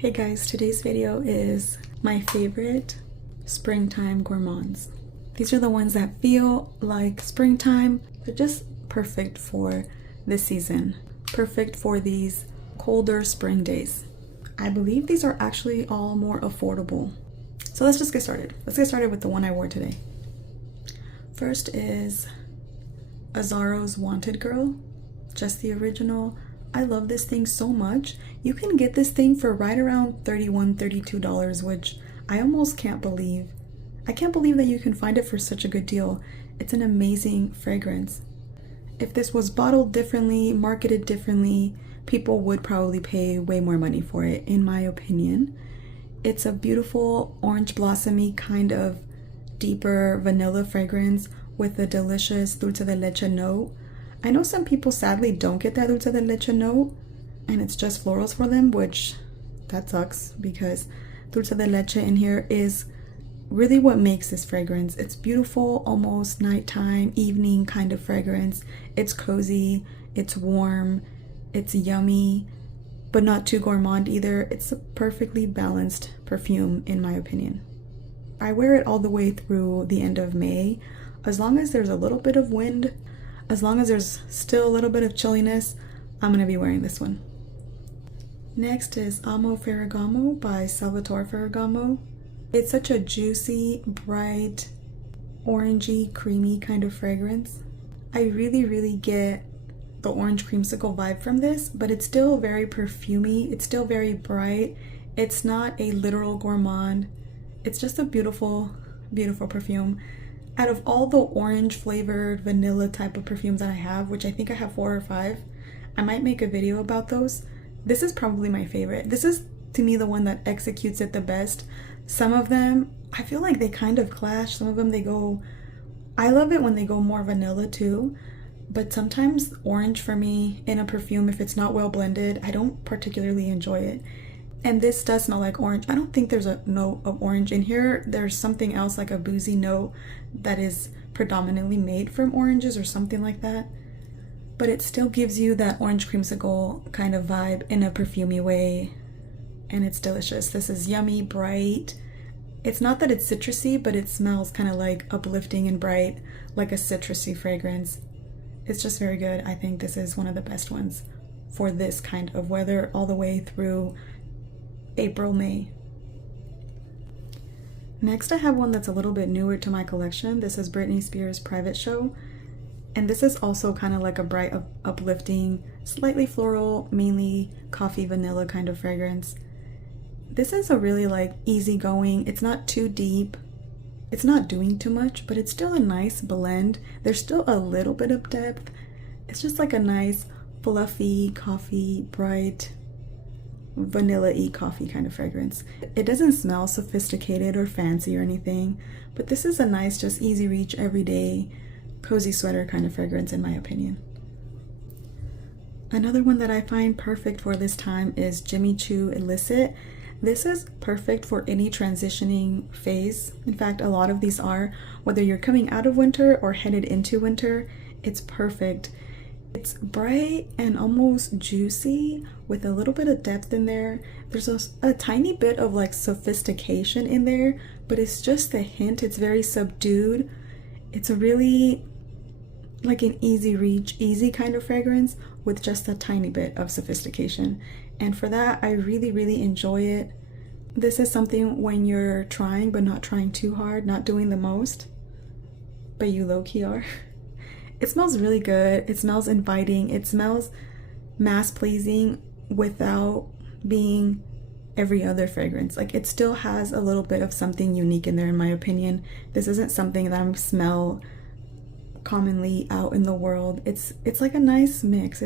Hey guys, today's video is my favorite springtime gourmands. These are the ones that feel like springtime. They're just perfect for this season. Perfect for these colder spring days. I believe these are actually all more affordable. So let's just get started. Let's get started with the one I wore today. First is Azzaro's Wanted Girl, just the original. I love this thing so much. You can get this thing for right around $31, $32, which I almost can't believe. I can't believe that you can find it for such a good deal. It's an amazing fragrance. If this was bottled differently, marketed differently, people would probably pay way more money for it, in my opinion. It's a beautiful orange blossomy kind of deeper vanilla fragrance with a delicious dulce de leche note. I know some people sadly don't get that dulce de leche note and it's just florals for them, which that sucks because dulce de leche in here is really what makes this fragrance. It's beautiful, almost nighttime, evening kind of fragrance. It's cozy, it's warm, it's yummy, but not too gourmand either. It's a perfectly balanced perfume in my opinion. I wear it all the way through the end of May. As long as there's a little bit of wind, as long as there's still a little bit of chilliness, I'm gonna be wearing this one. Next is Amo Ferragamo by Salvatore Ferragamo. It's such a juicy, bright, orangey, creamy kind of fragrance. I really get the orange creamsicle vibe from this, but it's still very perfumey. It's still very bright. It's not a literal gourmand. It's just a beautiful, beautiful perfume. Out of all the orange flavored vanilla type of perfumes that I have, which I think I have 4 or 5, I might make a video about those. This is probably my favorite. This is to me the one that executes it the best. Some of them, I feel like they kind of clash. Some of them I love it when they go more vanilla too, but sometimes orange for me in a perfume, if it's not well blended, I don't particularly enjoy it. And this does smell like orange. I don't think there's a note of orange in here. There's something else like a boozy note that is predominantly made from oranges or something like that. But it still gives you that orange creamsicle kind of vibe in a perfumey way. And it's delicious. This is yummy, bright. It's not that it's citrusy, but it smells kind of like uplifting and bright, like a citrusy fragrance. It's just very good. I think this is one of the best ones for this kind of weather all the way through April, May. Next I have one that's a little bit newer to my collection. This is Britney Spears' Private Show. And this is also kind of like a bright, uplifting, slightly floral, mainly coffee vanilla kind of fragrance. This is a really like easygoing, it's not too deep, it's not doing too much, but it's still a nice blend. There's still a little bit of depth. It's just like a nice fluffy, coffee, bright, vanilla-y coffee kind of fragrance. It doesn't smell sophisticated or fancy or anything, but this is a nice, just easy reach, everyday, cozy sweater kind of fragrance in my opinion. Another one that I find perfect for this time is Jimmy Choo Illicit. This is perfect for any transitioning phase. In fact, a lot of these are, whether you're coming out of winter or headed into winter, it's perfect. It's bright and almost juicy with a little bit of depth in there. There's a tiny bit of like sophistication in there, but it's just a hint. It's very subdued. It's a really like an easy reach, easy kind of fragrance with just a tiny bit of sophistication. And for that, I really enjoy it. This is something when you're trying, but not trying too hard, not doing the most, but you low-key are. It smells really good. It smells inviting. It smells mass-pleasing without being every other fragrance. Like it still has a little bit of something unique in there in my opinion. This isn't something that I smell commonly out in the world. It's like a nice mix.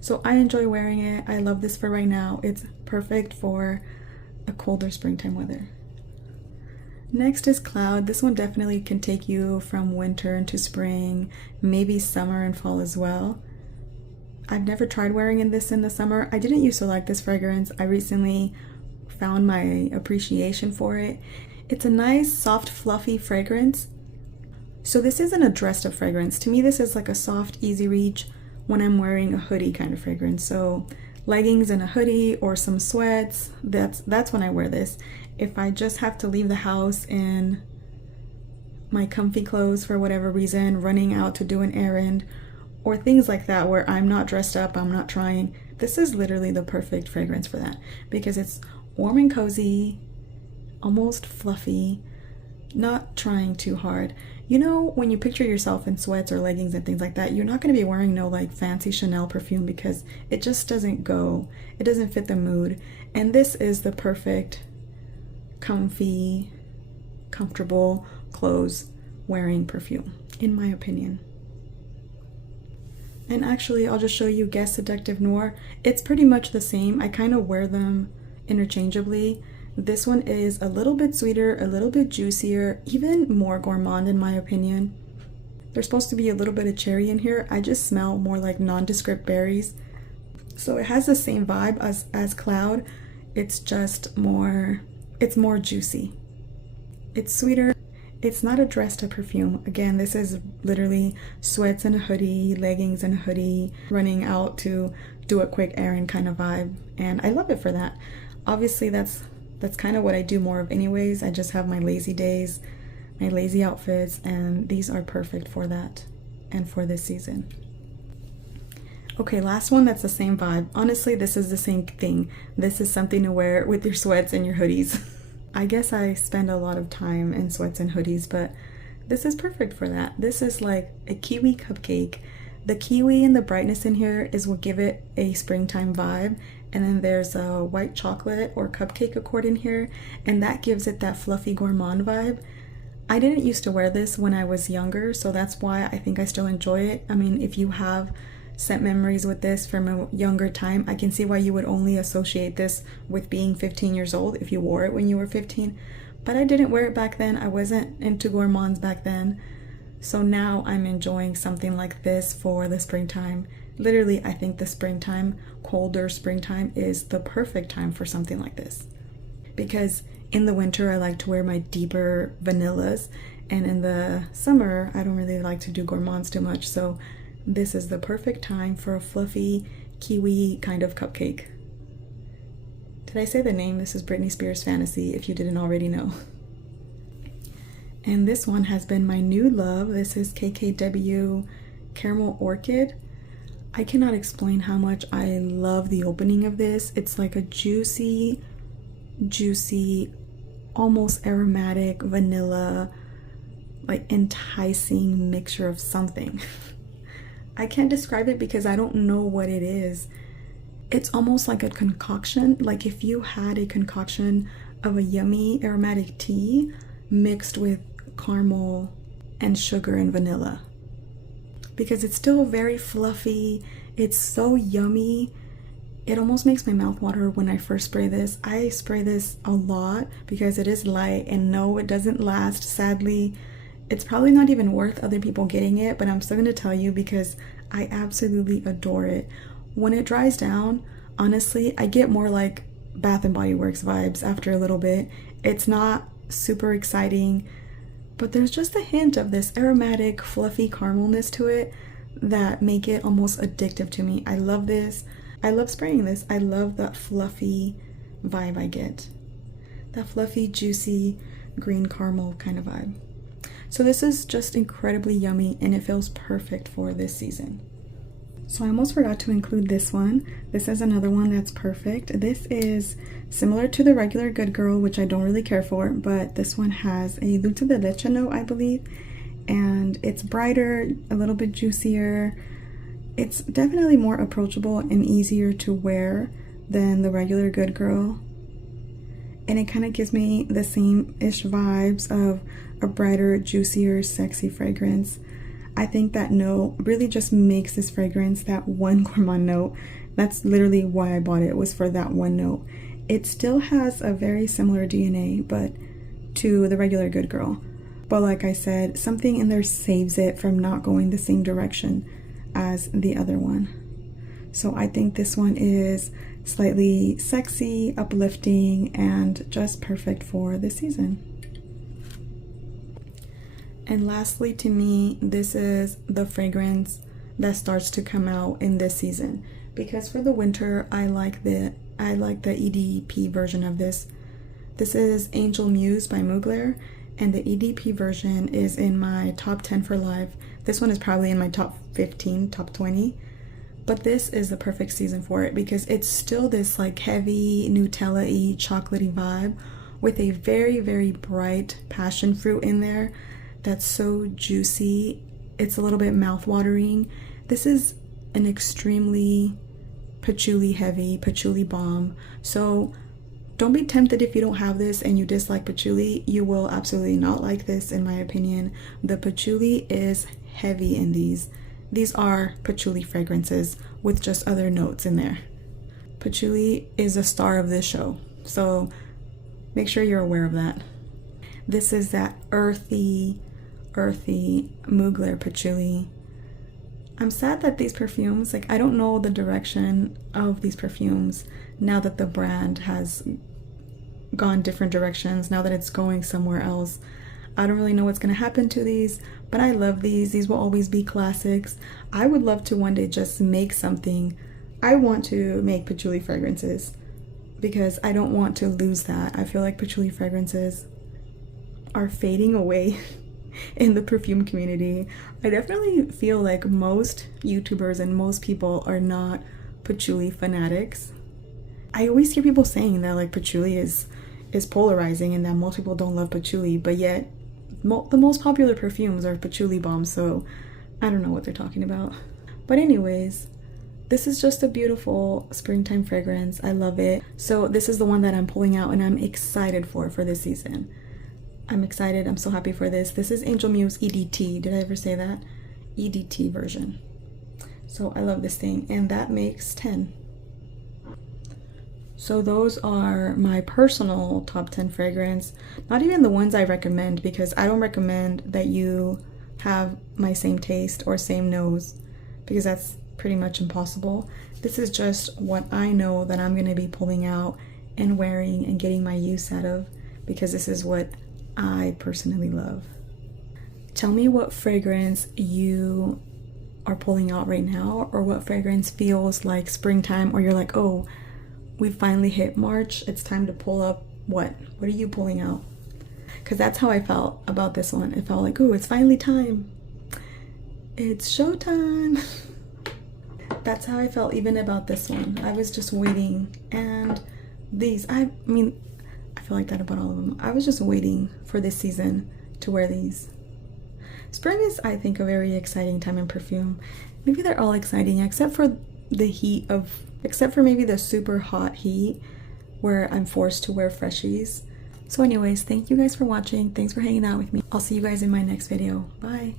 So I enjoy wearing it. I love this for right now. It's perfect for a colder springtime weather. Next is Cloud. This one definitely can take you from winter into spring, maybe summer and fall as well. I've never tried wearing this in the summer. I didn't used to like this fragrance. I recently found my appreciation for it. It's a nice, soft, fluffy fragrance. So this isn't a dressed up fragrance. To me, this is like a soft, easy reach when I'm wearing a hoodie kind of fragrance. So leggings and a hoodie or some sweats, that's when I wear this. If I just have to leave the house in my comfy clothes for whatever reason, running out to do an errand or things like that where I'm not dressed up, I'm not trying, this is literally the perfect fragrance for that, because it's warm and cozy, almost fluffy, not trying too hard. You know, when you picture yourself in sweats or leggings and things like that, you're not going to be wearing no like fancy Chanel perfume because it just doesn't go, it doesn't fit the mood. And this is the perfect comfy, comfortable clothes wearing perfume, in my opinion. And actually, I'll just show you Guess Seductive Noir. It's pretty much the same. I kind of wear them interchangeably. This one is a little bit sweeter, a little bit juicier, even more gourmand in my opinion. There's supposed to be a little bit of cherry in here. I just smell more like nondescript berries. So it has the same vibe as Cloud. It's just more, it's more juicy. It's sweeter. It's not a dressed up perfume. Again, this is literally sweats and a hoodie, leggings and a hoodie, running out to do a quick errand kind of vibe. And I love it for that. Obviously, that's kind of what I do more of anyways. I just have my lazy days, my lazy outfits, and these are perfect for that and for this season. Okay, last one that's the same vibe. Honestly, this is the same thing. This is something to wear with your sweats and your hoodies. I guess I spend a lot of time in sweats and hoodies, but this is perfect for that. This is like a kiwi cupcake. The kiwi and the brightness in here is what give it a springtime vibe. And then there's a white chocolate or cupcake accord in here, and that gives it that fluffy gourmand vibe. I didn't used to wear this when I was younger, so that's why I think I still enjoy it. I mean, if you have scent memories with this from a younger time, I can see why you would only associate this with being 15 years old if you wore it when you were 15. But I didn't wear it back then. I wasn't into gourmands back then. So now I'm enjoying something like this for the springtime. Literally, I think the springtime, colder springtime, is the perfect time for something like this. Because in the winter, I like to wear my deeper vanillas. And in the summer, I don't really like to do gourmands too much. So this is the perfect time for a fluffy kiwi kind of cupcake. Did I say the name? This is Britney Spears Fantasy, if you didn't already know. And this one has been my new love. This is KKW Caramel Orchid. I cannot explain how much I love the opening of this. It's like a juicy, almost aromatic vanilla, like enticing mixture of something. I can't describe it because I don't know what it is. It's almost like a concoction, like if you had a concoction of a yummy aromatic tea mixed with caramel and sugar and vanilla. Because it's still very fluffy, it's so yummy. It almost makes my mouth water when I first spray this. I spray this a lot because it is light, and no, it doesn't last, sadly. It's probably not even worth other people getting it, but I'm still going to tell you because I absolutely adore it. When it dries down, honestly, I get more like Bath & Body Works vibes after a little bit. It's not super exciting, but there's just a hint of this aromatic, fluffy caramelness to it that make it almost addictive to me. I love this. I love spraying this. I love that fluffy vibe I get. That fluffy, juicy, green caramel kind of vibe. So this is just incredibly yummy, and it feels perfect for this season. So I almost forgot to include this one. This is another one that's perfect. This is similar to the regular Good Girl, which I don't really care for, but this one has a dulce de leche note, I believe, and it's brighter, a little bit juicier. It's definitely more approachable and easier to wear than the regular Good Girl, and it kind of gives me the same-ish vibes of a brighter, juicier, sexy fragrance. I think that note really just makes this fragrance that one gourmand note. That's literally why I bought it, was for that one note. It still has a very similar DNA but to the regular Good Girl. But like I said, something in there saves it from not going the same direction as the other one. So I think this one is slightly sexy, uplifting, and just perfect for this season. And lastly, to me, this is the fragrance that starts to come out in this season, because for the winter I like the EDP version of this. This is Angel Muse by Mugler, and the EDP version is in my top 10 for life. This one is probably in my top 15, top 20. But this is the perfect season for it because it's still this like heavy Nutella-y, chocolatey vibe with a very, very bright passion fruit in there that's so juicy. It's a little bit mouth-watering. This is an extremely patchouli heavy, patchouli bomb. So don't be tempted if you don't have this and you dislike patchouli. You will absolutely not like this, in my opinion. The patchouli is heavy in these. These are patchouli fragrances with just other notes in there. Patchouli is a star of this show, so make sure you're aware of that. This is that earthy Mugler patchouli. I'm sad that these perfumes, like, I don't know the direction of these perfumes now that the brand has gone different directions, now that it's going somewhere else. I don't really know what's going to happen to these, but I love these. These will always be classics. I would love to one day just make something. I want to make patchouli fragrances because I don't want to lose that. I feel like patchouli fragrances are fading away in the perfume community. I definitely feel like most YouTubers and most people are not patchouli fanatics. I always hear people saying that like patchouli is polarizing and that most people don't love patchouli, but yet the most popular perfumes are patchouli bombs, so I don't know what they're talking about. But anyways, this is just a beautiful springtime fragrance. I love it. So this is the one that I'm pulling out and I'm excited for this season. I'm excited. I'm so happy for this. This is Angel Muse EDT. Did I ever say that? EDT version. So I love this thing, and that makes 10. So those are my personal top 10 fragrance. Not even the ones I recommend, because I don't recommend that you have my same taste or same nose, because that's pretty much impossible. This is just what I know that I'm going to be pulling out and wearing and getting my use out of, because this is what I personally love. Tell me what fragrance you are pulling out right now, or what fragrance feels like springtime, or you're like, oh, we finally hit March, it's time to pull up. What are you pulling out? Because that's how I felt about this one. It felt like, oh, it's finally time. It's showtime. That's how I felt even about this one. I was just waiting. And these, I mean, I feel like that about all of them. I was just waiting for this season to wear these. Spring is, I think, a very exciting time in perfume. Maybe they're all exciting except for the heat of, except for maybe the super hot heat where I'm forced to wear freshies. So anyways, thank you guys for watching. Thanks for hanging out with me. I'll see you guys in my next video. Bye.